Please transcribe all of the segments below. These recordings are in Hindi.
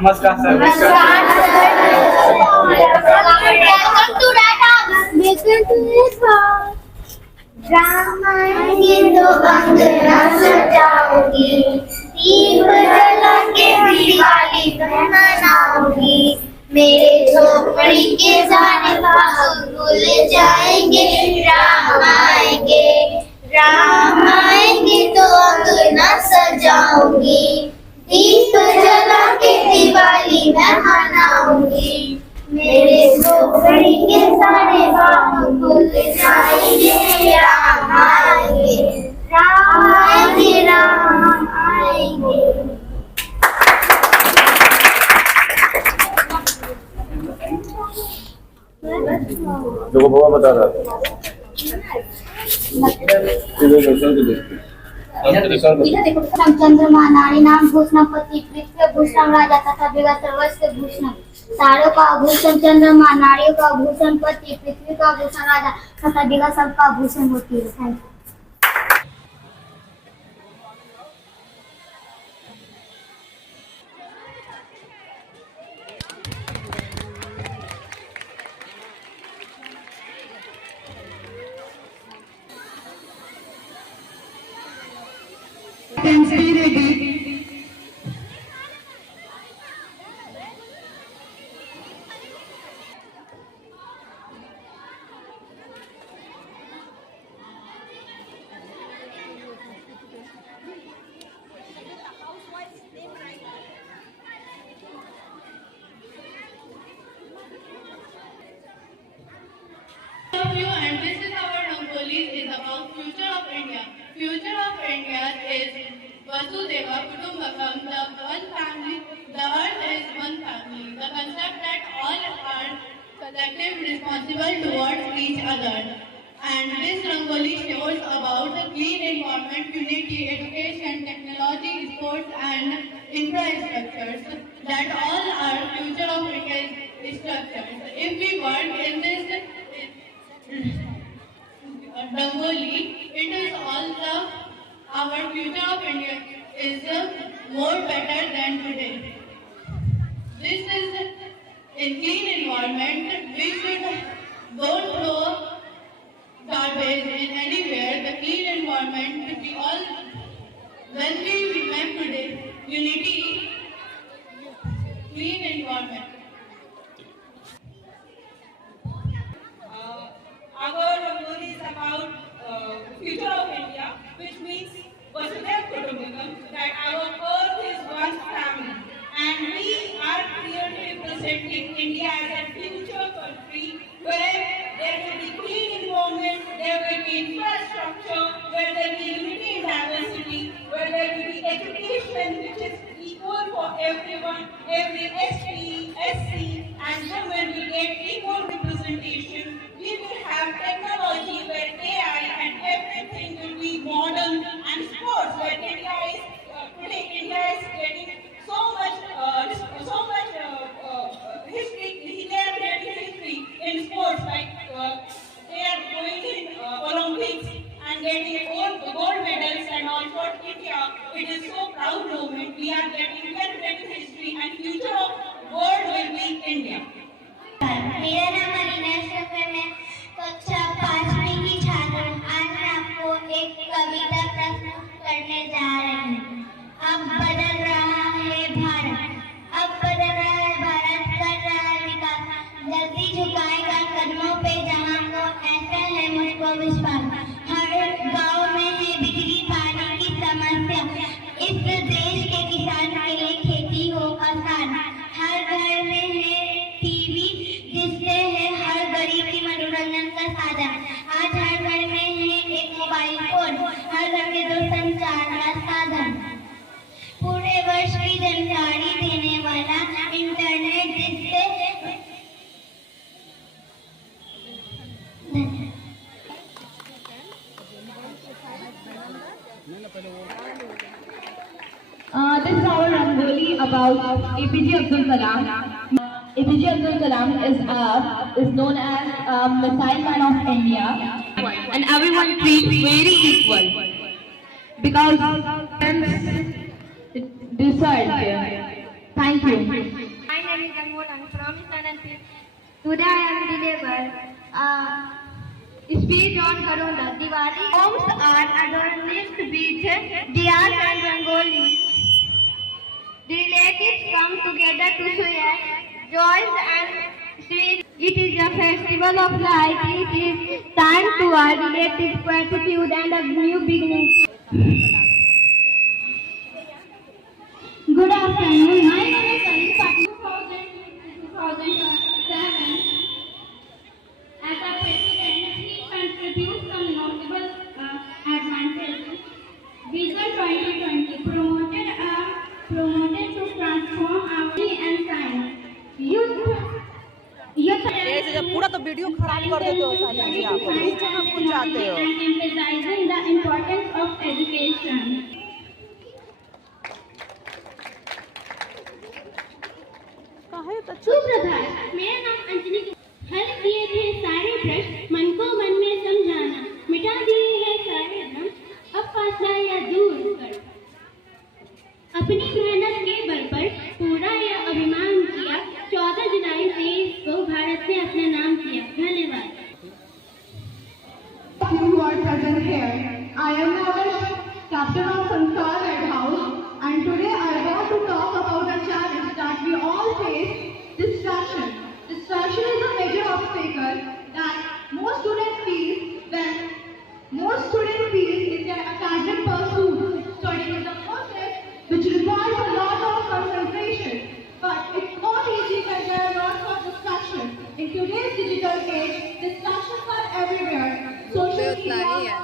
नमस्कार सर। रामायणी तो अंगना सजाऊंगी, दीप जला के दिवाली मनाऊंगी, मेरे झोपड़ी के जाने भूल जाएंगे, राम आएंगे तो अंगना सजाऊंगी, दीप जला के दिवाली मनाऊंगी, मेरे झोपड़ी के सारे बाबू भूल जाएंगे, राम आएंगे, राम आएंगे, राम आएंगे। जो बाबा बता रहा था चंद्रमा नारी नाम भूषण पति पृथ्वी भूषण राजा तथा विगा सर्वस्व भूषण। तारों का आभूषण चंद्रमा, नारियों का आभूषण पति, पृथ्वी का आभूषण राजा तथा विगा सबका आभूषण होती है। Thank you. And this is our Rangoli is about future of India. Future of India is Vasudeva Kutumbakam, the one family, the earth is one family. The concept that all are collective responsible towards each other. And this Rangoli shows about the clean environment, unity, education, technology, sports and infrastructures. That all are future of India structures. If we work in this Rangoli, it is all our future of India is more better than today. This is a clean environment. We should don't throw garbage in anywhere. The clean environment we all when we remember today unity, clean environment. Our Rangoli is about future of India, which means Vasudhaiva Kutumbakam, that our earth is one family, and we are clearly representing India as a future country where there will be clean environment, there will be infrastructure, where there will be unity in diversity, where there will be education which is equal for everyone, every ST, SC, and women will get equal representation. We will have technology where AI and everything will be modern, and sports where India is today India is getting so much history. They are getting history in sports, like they are going in Olympics and getting gold medals and all. For India, it is so proud moment. We are getting history, and future of world will be India. मेरा नाम अलीना अशरफ है। मैं कक्षा 5वीं की छात्र हूँ। आज मैं आपको एक कविता प्रस्तुत करने जा रही हूँ। अब बदल रहा है भारत, अब बदल रहा है भारत, कर रहा है विकास, जल्दी झुकाएगा कदमों पे जहाँ को, ऐसा है मुझको विश्वास। हर गांव में है बिजली पानी की समस्या, इस देश के किसान के लिए खेती हो आसान। हर घर में है टीवी जिससे है हर गरीब की मनोरंजन का साधन। आज हर घर में है एक मोबाइल फोन, हर घर के दो संचार का साधन। पूरे वर्ष की जानकारी देने वाला इंटरनेट जिससे This is our Rangoli about APJ Abdul Kalam. APJ Abdul Kalam is known as Missile Man of India, and everyone treats very equal because research. Thank Thank you. My name is Anmol. I'm from Sananpur. Today I am deliver speech on Karunda. Diwali homes are adorned with diyas and rangoli. The relatives come together to share joys and sweets. It is a festival of light. It is time to our relatives' gratitude and a new beginning. Good afternoon. My name is Alisa. 2007. As a president, he contributes some notable advantages. Vision 2020 promoted to transform our and science. Youth जब पूरा तो वीडियो खराब कर देते हो साली जी, आप बीच में कुछ जाते हो। and emphasizing the importance of education. सुप्रभात, मेरा नाम अंजलि। हल किए थे सारे प्रश्न, मन को मन में समझाना, मिटा दिए हैं सारे भ्रम, अब फासला या दूर कर। अपनी मेहनत के बल पर पूरा यह अभिमान किया, 14 जुलाई 23 को भारत ने अपना नाम किया। धन्यवाद। Who are present here. I am Navish, captain of Sansar Red House, and today I want to talk about a challenge that we all face: distraction. Distraction is a major obstacle that most students face in their academic pursuits. Studying is a process which requires a lot of concentration, but it's not easy when there are lots of distractions. In today's digital age, distractions are everywhere. Social media,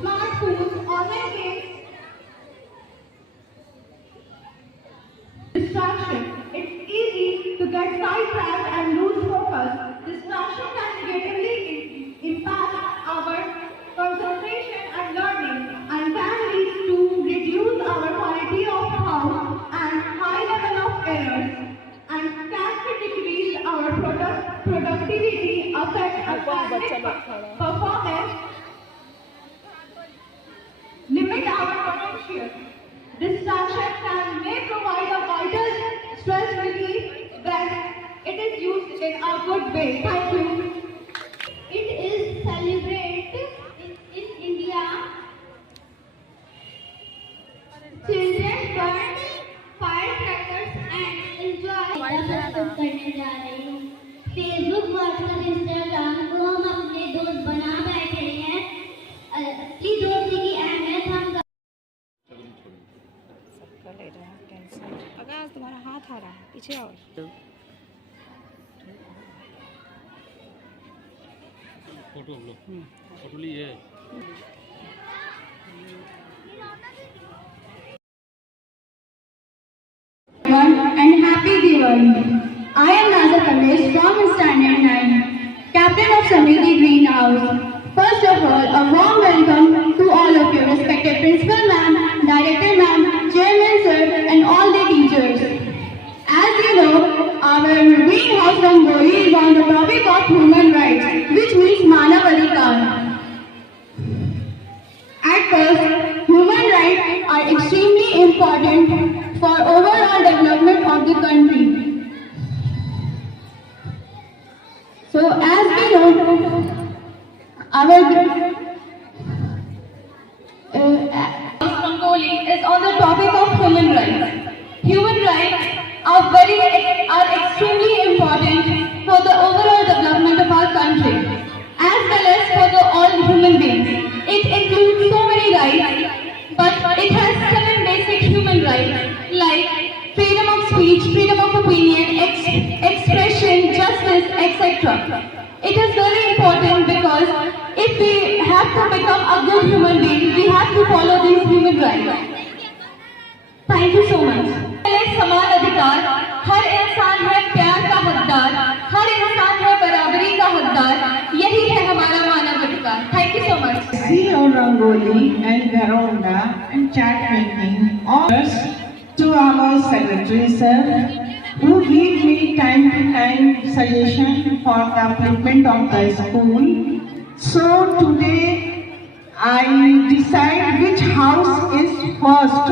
smartphones, online games. Distraction. It's easy to get sidetracked and lose focus. Distraction can negatively impact our concentration and learning and can lead to reduce our quality of thought and high level of errors and can decrease our productivity, affect academic performance, limit our potential. Distraction may provide a vital stress relief when it is used in a good way. Thank you. It is celebrated in India. Children burn firecrackers and enjoy प्रस्तुत करने जा रही हूँ। फेसबुक, व्हाट्सएप, इंस्टाग्राम को हम अपने दोस्त बना बैठे हैं। असली दोस्ती की अहमियत हम ले रहा है टेंशन। अगर तुम्हारा हाथ आ रहा है पीछे आओ। फोटो लिए And happy Diwali. I am Naza Kamesh from Standard 9, captain of Samiti Greenhouse. First of all, a warm welcome to all of you, respected principal ma'am, director ma'am, chairman sir, and all the teachers. As you know, our greenhouse Rangoli is on the topic of human rights, which means Manav Adhikar. At first, human rights are extremely important for overall development of the country. So, as we know, our Rangoli is on the topic of human rights. Human rights are extremely important for the overall development of our country, as well as for all human beings. It includes so many rights, but it has 7 basic human rights like freedom of speech, freedom of opinion, expression, justice, etc. It is very important because if we have to become a good human being, we have to follow these human rights. Thank you so much. समान अधिकार, हर इंसान है प्यार का हकदार, हर इंसान है बराबरी का हकदार, यही है हमारा मानव अधिकार. Thank you so much. See your Rangoli and Garonda and chat making. Orders to our secretary sir, who give me time to time suggestion for the upliftment of the school. So today I decide which house is first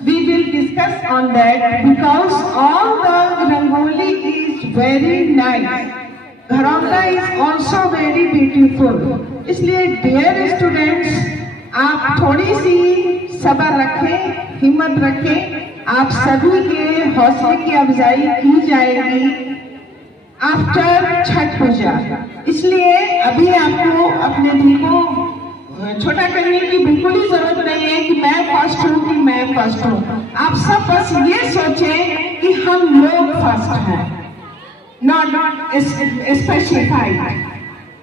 we will discuss on that because all the Rangoli is very nice. Gharonda is also very beautiful. इसलिए dear students, आप थोड़ी सी सब्र रखें, हिम्मत रखें। आप सभी के हौसले की अफजाई की जाएगी आफ्टर छठ पूजा। इसलिए अभी आपको अपने दिल को छोटा करने की बिल्कुल ही जरूरत नहीं है कि मैं फर्स्ट हूँ कि मैं फर्स्ट हूँ। आप सब बस ये सोचें कि हम लोग फर्स्ट हैं, not specified.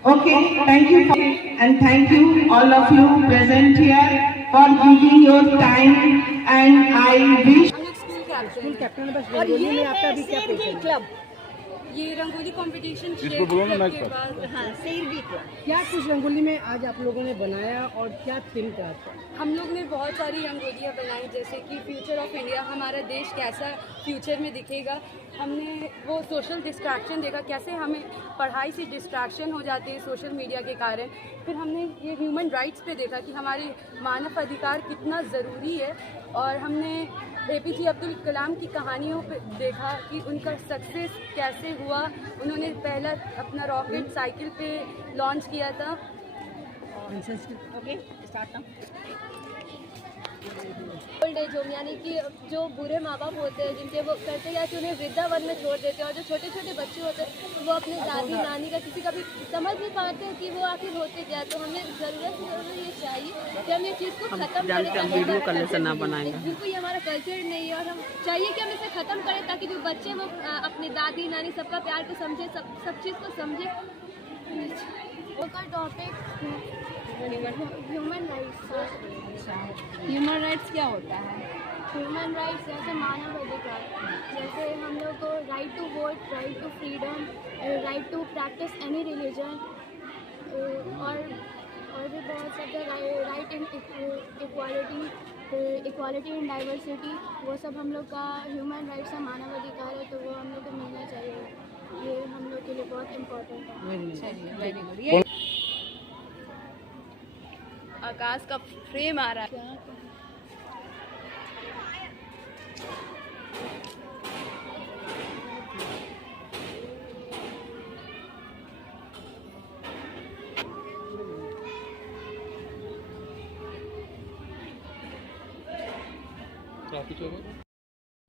Okay, thank you and thank you all of you present here for giving your time, and I wish. School captain बस रंगोली में आपका भी क्या पेश क्लब ये रंगोली कंपटीशन इसको बोलो ना माइक पर। हाँ शेर भी क्या कुछ रंगोली में आज आप लोगों ने बनाया और क्या थीम था? हम लोग ने बहुत सारी रंगोलियाँ बनाई, जैसे कि फ्यूचर ऑफ इंडिया, हमारा देश कैसा फ्यूचर में दिखेगा। हमने वो सोशल डिस्ट्रैक्शन देखा, कैसे हमें पढ़ाई से डिस्ट्रैक्शन हो जाते हैं सोशल मीडिया के कारण। फिर हमने ये ह्यूमन राइट्स पे देखा कि हमारे मानव अधिकार कितना ज़रूरी है, और हमने APJ अब्दुल कलाम की कहानियों पे देखा कि उनका सक्सेस कैसे हुआ। उन्होंने पहला अपना रॉकेट साइकिल पे लॉन्च किया था। Okay start. Old age home यानी कि जो बुरे माँ बाप होते हैं जिनके वो करते या कि उन्हें वृद्धावन में छोड़ देते हैं, और जो छोटे छोटे बच्चे होते हैं वो अपने दादी नानी का किसी का भी समझ नहीं पाते हैं कि वो आखिर होते क्या। तो हमें ज़रूरत ये चाहिए कि हम ये चीज़ को ख़त्म करें। बिल्कुल ये हमारा कल्चर नहीं है, और हम चाहिए कि हम इसे ख़त्म करें ताकि जो बच्चे वो अपने दादी नानी सबका प्यार को समझे, सब चीज़ को समझे। उसका topic human rights. Human rights क्या होता है? ह्यूमन राइट्स जैसे मानव अधिकार, जैसे हम लोग को right to vote, right to freedom, right to practise any religion, और भी बहुत सारे right in equality in diversity, वो सब हम लोग का ह्यूमन राइट्स का मानव अधिकार है, तो वो हम लोग को मिलना चाहिए। ये हम लोग के लिए बहुत इम्पोर्टेंट है। आकाश का फ्रेम आ रहा है।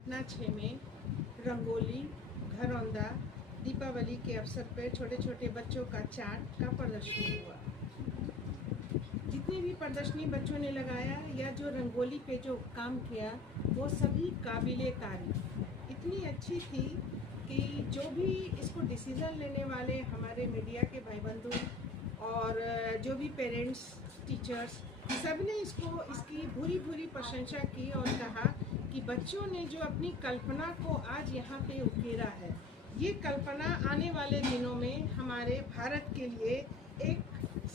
ना 6 में रंगोली घरौंदा दीपावली के अवसर पर छोटे छोटे बच्चों का चार्ट का प्रदर्शनी हुआ। जितनी भी प्रदर्शनी बच्चों ने लगाया या जो रंगोली पे जो काम किया वो सभी काबिले तारीफ इतनी अच्छी थी कि जो भी इसको डिसीज़न लेने वाले हमारे मीडिया के भाई बंधु और जो भी पेरेंट्स टीचर्स सब ने इसकी भूरी भूरी प्रशंसा की और कहा कि बच्चों ने जो अपनी कल्पना को आज यहाँ पे उकेरा है, ये कल्पना आने वाले दिनों में हमारे भारत के लिए एक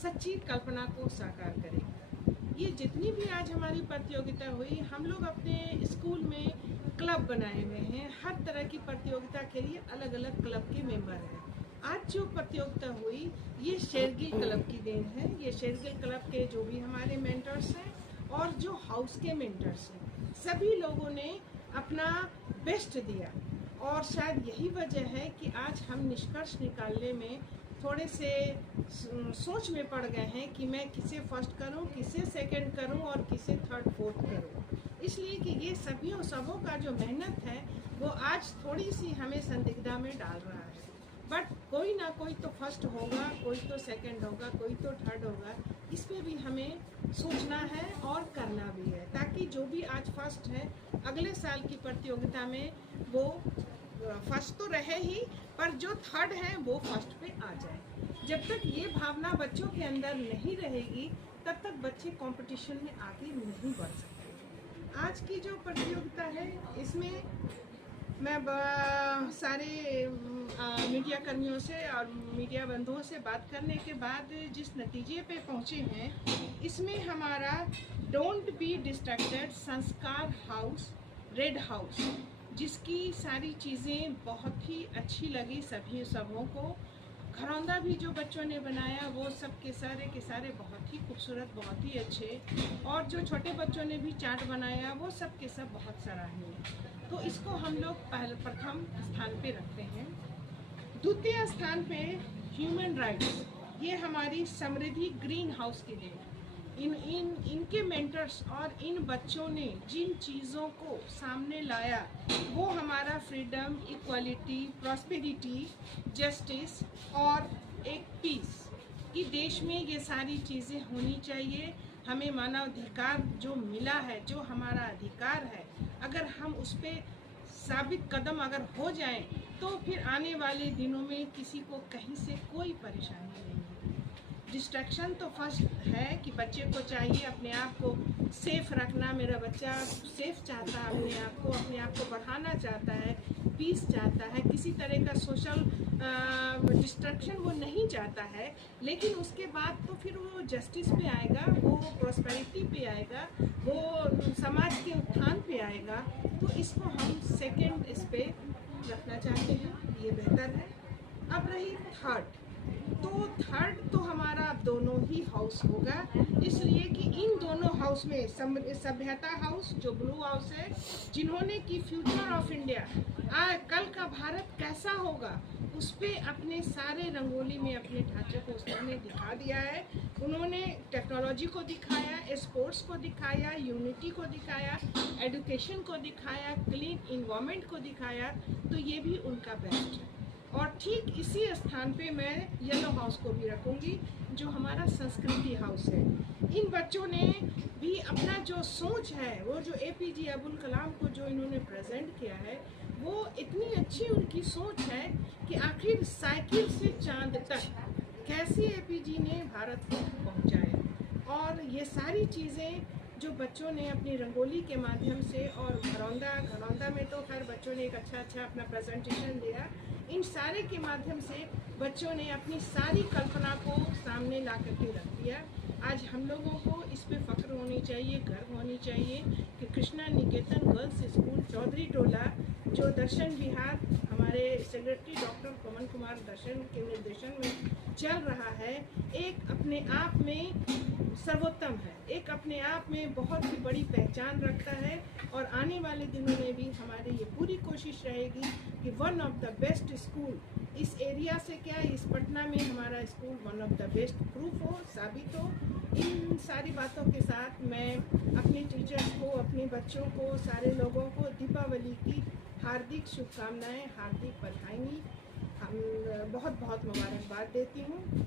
सच्ची कल्पना को साकार करेगी। ये जितनी भी आज हमारी प्रतियोगिता हुई, हम लोग अपने स्कूल में क्लब बनाए हुए हैं, हर तरह की प्रतियोगिता के लिए अलग अलग क्लब के मेंबर हैं। आज जो प्रतियोगिता हुई ये शेरगिल क्लब की देन है। ये शेरगिल क्लब के जो भी हमारे मेंटर्स हैं और जो हाउस के मेंटर्स हैं, सभी लोगों ने अपना बेस्ट दिया, और शायद यही वजह है कि आज हम निष्कर्ष निकालने में थोड़े से सोच में पड़ गए हैं कि मैं किसे फर्स्ट करूं, किसे सेकंड करूं और किसे थर्ड फोर्थ करूं। इसलिए कि ये सभी सबों का जो मेहनत है वो आज थोड़ी सी हमें संदिग्धता में डाल रहा है। बट कोई ना कोई तो फर्स्ट होगा, कोई तो सेकंड होगा, कोई तो थर्ड होगा। इस पे भी हमें सोचना है और करना भी है, ताकि जो भी आज फर्स्ट है अगले साल की प्रतियोगिता में वो फर्स्ट तो रहे ही, पर जो थर्ड है वो फर्स्ट पे आ जाए। जब तक ये भावना बच्चों के अंदर नहीं रहेगी तब तक बच्चे कंपटीशन में आगे नहीं बढ़ सकते। आज की जो प्रतियोगिता है इसमें मैं सारे मीडिया कर्मियों से और मीडिया बंधुओं से बात करने के बाद जिस नतीजे पे पहुँचे हैं, इसमें हमारा डोंट बी डिस्ट्रैक्टेड संस्कार हाउस रेड हाउस, जिसकी सारी चीज़ें बहुत ही अच्छी लगी सभी सबों को, घरौंदा भी जो बच्चों ने बनाया वो सब के सारे बहुत ही खूबसूरत, बहुत ही अच्छे। और जो छोटे बच्चों ने भी चार्ट बनाया वो सब के सब बहुत सराहनीय। तो इसको हम लोग प्रथम स्थान पे रखते हैं। द्वितीय स्थान पे ह्यूमन राइट्स, ये हमारी समृद्धि ग्रीन हाउस की देन। इनके मेंटर्स और इन बच्चों ने जिन चीज़ों को सामने लाया वो हमारा फ्रीडम, इक्वालिटी, प्रॉस्पेरिटी, जस्टिस और एक पीस कि देश में ये सारी चीज़ें होनी चाहिए। हमें मानवाधिकार जो मिला है, जो हमारा अधिकार है, अगर हम उस पर साबित कदम अगर हो जाएं तो फिर आने वाले दिनों में किसी को कहीं से कोई परेशानी नहीं है। डिस्ट्रैक्शन तो फर्स्ट है कि बच्चे को चाहिए अपने आप को सेफ रखना। मेरा बच्चा सेफ चाहता है, अपने आप को बढ़ाना चाहता है, पीस चाहता है, किसी तरह का सोशल डिस्ट्रैक्शन वो नहीं चाहता है। लेकिन उसके बाद तो फिर वो जस्टिस पे आएगा, वो प्रॉस्पेरिटी पे आएगा, वो समाज के उत्थान पे आएगा। तो इसको हम सेकंड इस पे रखना चाहते हैं, ये बेहतर है। अब रही थर्ड, तो हमारा दोनों ही हाउस होगा, इसलिए कि इन दोनों हाउस में सभ्यता हाउस जो ब्लू हाउस है, जिन्होंने की फ्यूचर ऑफ इंडिया, कल का भारत कैसा होगा, उस पे अपने सारे रंगोली में अपने ढांचे को उसने दिखा दिया है। उन्होंने टेक्नोलॉजी को दिखाया, स्पोर्ट्स को दिखाया, यूनिटी को दिखाया, एजुकेशन को दिखाया, क्लीन इन्वायरमेंट को दिखाया। तो ये भी उनका बेस्ट है। और ठीक इसी स्थान पे मैं येलो हाउस को भी रखूँगी, जो हमारा संस्कृति हाउस है। इन बच्चों ने भी अपना जो सोच है, वो जो APJ अब्दुल कलाम को जो इन्होंने प्रेजेंट किया है, वो इतनी अच्छी उनकी सोच है कि आखिर साइकिल से चांद तक कैसे APJ ने भारत को पहुंचाया। और ये सारी चीज़ें जो बच्चों ने अपनी रंगोली के माध्यम से, और घरौंदा में तो खैर बच्चों ने एक अच्छा अपना प्रेजेंटेशन दिया। इन सारे के माध्यम से बच्चों ने अपनी सारी कल्पना को सामने ला करके रख दिया। आज हम लोगों को इस पे फख्र होनी चाहिए, गर्व होनी चाहिए कि कृष्णा निकेतन गर्ल्स स्कूल चौधरी टोला, जो दर्शन विहार हमारे सेक्रेटरी डॉक्टर पवन कुमार दर्शन के निर्देशन में चल रहा है, एक अपने आप में सर्वोत्तम है, एक अपने आप में बहुत ही बड़ी पहचान रखता है। और आने वाले दिनों में भी हमारी ये पूरी कोशिश रहेगी कि one of the best school इस एरिया से, क्या इस पटना में हमारा school one of the best proof हो, साबित हो। इन सारी बातों के साथ मैं अपने टीचर्स को, अपने बच्चों को, सारे लोगों को दीपावली की हार्दिक शुभकामनाएं, हार्दिक बधाई, हम बहुत मुबारकबाद देती हूँ।